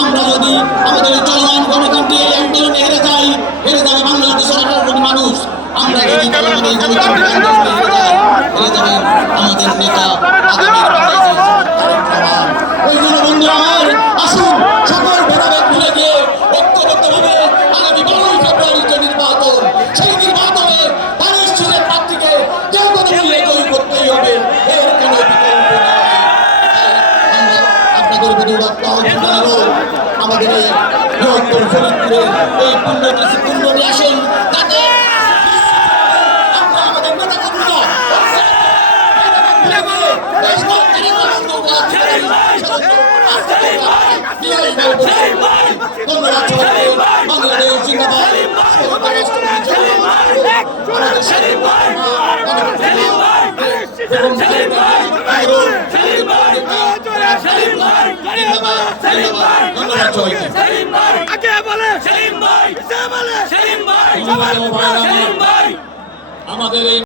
আমরা যদি আমাদের চলমান গণতন্ত্রে এই আন্দোলনে হেরে যাই, হেরে যাবে বাংলাদেশের 18 কোটি মানুষ। আমরা যদি চলমান এই গণতান্ত্রিক আন্দোলনে হেরে যাই, হেরে যাবে আমাদের নেতা ওই জন্য বন্ধুরা আমার, আসুন সকল ভেদাভেদ ভুলে গিয়ে ঐক্যবদ্ধভাবে আগামী 12ই ফেব্রুয়ারির যে নির্বাচন, সেই নির্বাচনে ধানের শীষের প্রার্থীকে যে কোনো মূল্যে জয়ী করতেই হবে, এর কোনো বিকল্প নাই। আমরা আপনাদের প্রতি আহ্বান জানাবো, আমাদের এই বৃহত্তর ফরিদপুরের এই 15টি আসন যাতে আমরা আমাদের নেতা কর্মীরা বাংলাদেশ জিন্দাবাদ। আমাদের এই